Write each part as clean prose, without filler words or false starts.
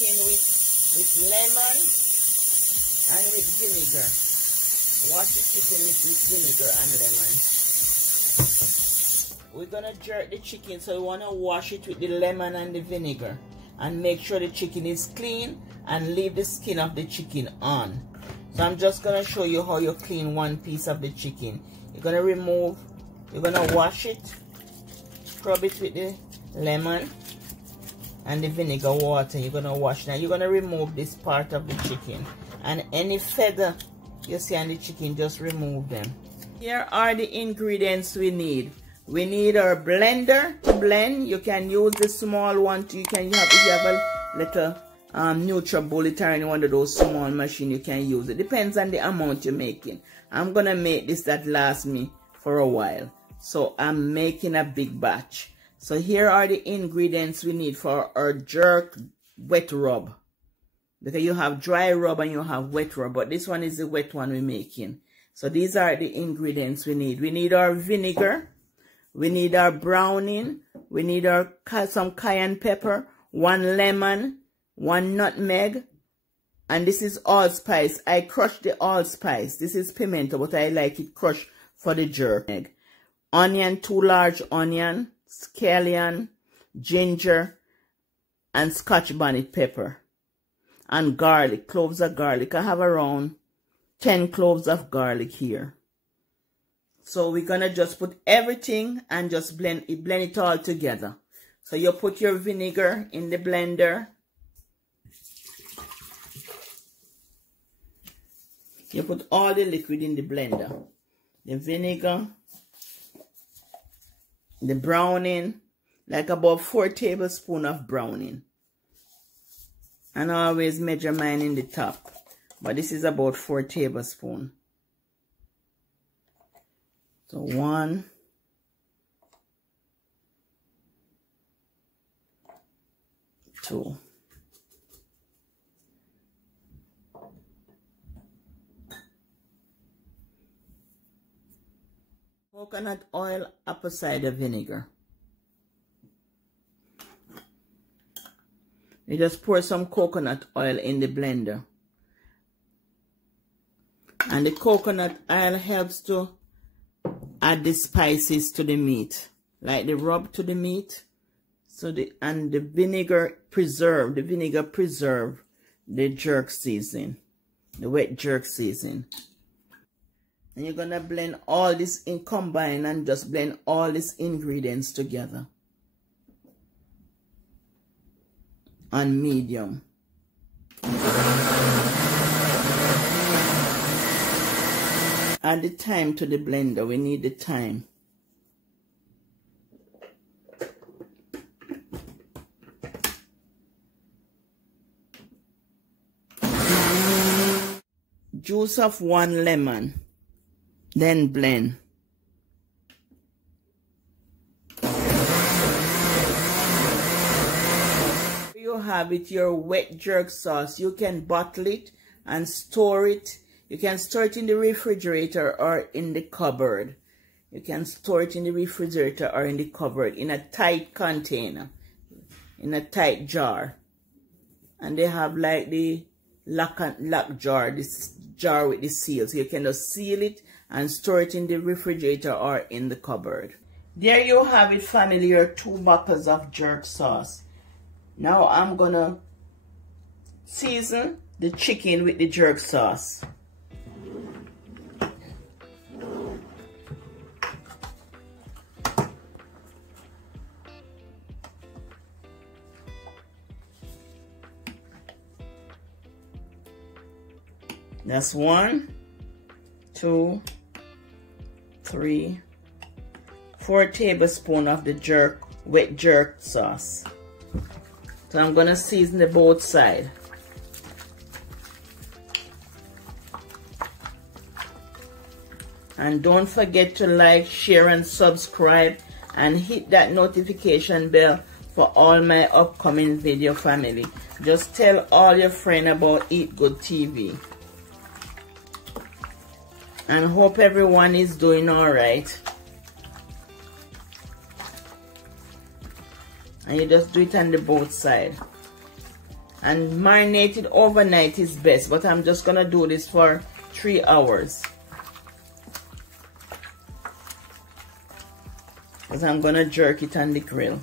chicken with lemon and with vinegar. Wash the chicken with vinegar and lemon. We're gonna jerk the chicken, so we wanna wash it with the lemon and the vinegar and make sure the chicken is clean and leave the skin of the chicken on. So I'm just gonna show you how you clean one piece of the chicken. You're gonna wash it, scrub it with the lemon and the vinegar water. You're gonna wash. Now you're gonna remove this part of the chicken, and any feather you see on the chicken, just remove them. Here are the ingredients we need. We need our blender to blend. You can use the small one. If you have a little NutriBullet or any one of those small machines, you can use it. Depends on the amount you're making. I'm gonna make this that lasts me for a while, so I'm making a big batch. So here are the ingredients we need for our jerk wet rub, because you have dry rub and you have wet rub, but this one is the wet one we're making. So these are the ingredients we need. We need our vinegar, we need our browning, we need our some cayenne pepper, 1 lemon, 1 nutmeg, and this is allspice. I crushed the allspice. This is pimento, but I like it crushed for the jerk. Onion, 2 large onion, scallion, ginger, and Scotch bonnet pepper, and garlic, cloves of garlic. I have around 10 cloves of garlic here. So we're gonna just put everything and just blend it all together. So you put your vinegar in the blender. You put all the liquid in the blender. The vinegar, the browning, like about 4 tablespoons of browning. And I always measure mine in the top, but this is about 4 tablespoons. So 1, 2. Coconut oil, apple cider vinegar. You just pour some coconut oil in the blender. And the coconut oil helps to add the spices to the meat, like the rub to the meat. So the vinegar preserve the jerk seasoning, the wet jerk seasoning. And you're gonna blend all this in, combine and just blend all these ingredients together on medium. Add the thyme to the blender. We need the thyme. Juice of 1 lemon. Then blend. You have it, your wet jerk sauce. You can bottle it and store it. You can store it in the refrigerator or in the cupboard. You can store it in the refrigerator or in the cupboard in a tight container, in a tight jar. And they have like the lock jar, this jar with the seal. So you can just seal it and store it in the refrigerator or in the cupboard. There you have it, family, your 2 bottles of jerk sauce. Now I'm gonna season the chicken with the jerk sauce. That's 1, 2, 3, 4 tablespoons of the wet jerk sauce. So I'm gonna season the both sides. And don't forget to like, share, and subscribe, and hit that notification bell for all my upcoming video, family. Just tell all your friends about Eat Good TV. And hope everyone is doing alright. And you just do it on the both sides. And marinate it overnight is best, but I'm just gonna do this for 3 hours. Because I'm gonna jerk it on the grill.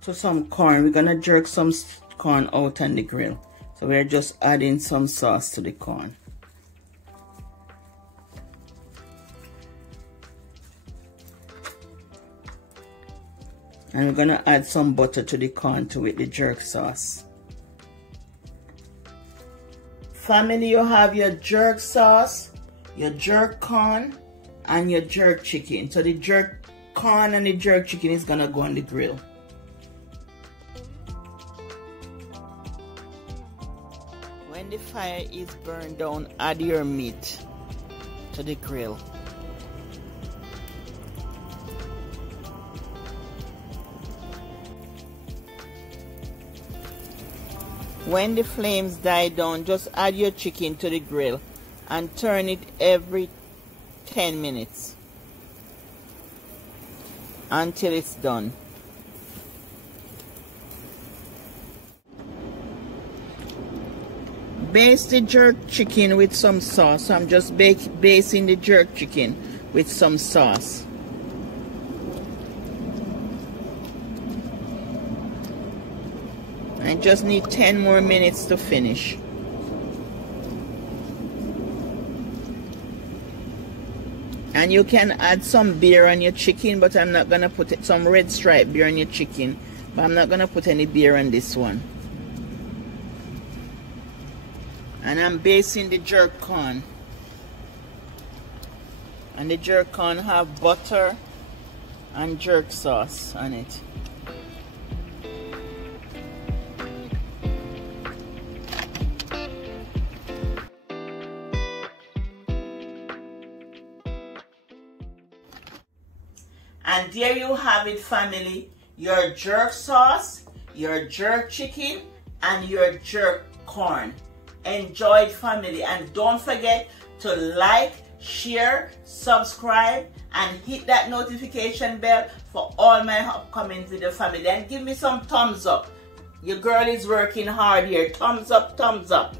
So some corn, we're gonna jerk some corn out on the grill. So we're just adding some sauce to the corn. And we're gonna add some butter to the corn too with the jerk sauce. Family, you have your jerk sauce, your jerk corn, and your jerk chicken. So the jerk corn and the jerk chicken is gonna go on the grill. When the fire is burned down, add your meat to the grill. When the flames die down, just add your chicken to the grill and turn it every 10 minutes until it's done. Baste the jerk chicken with some sauce. So I'm just basting the jerk chicken with some sauce. I just need 10 more minutes to finish. And you can add some beer on your chicken, but I'm not gonna put some red stripe beer on your chicken, but I'm not gonna put any beer on this one. And I'm basting the jerk corn. And the jerk corn have butter and jerk sauce on it. And there you have it, family. Your jerk sauce, your jerk chicken, and your jerk corn. Enjoy it, family. And don't forget to like, share, subscribe, and hit that notification bell for all my upcoming video, family. And give me some thumbs up. Your girl is working hard here. Thumbs up, thumbs up.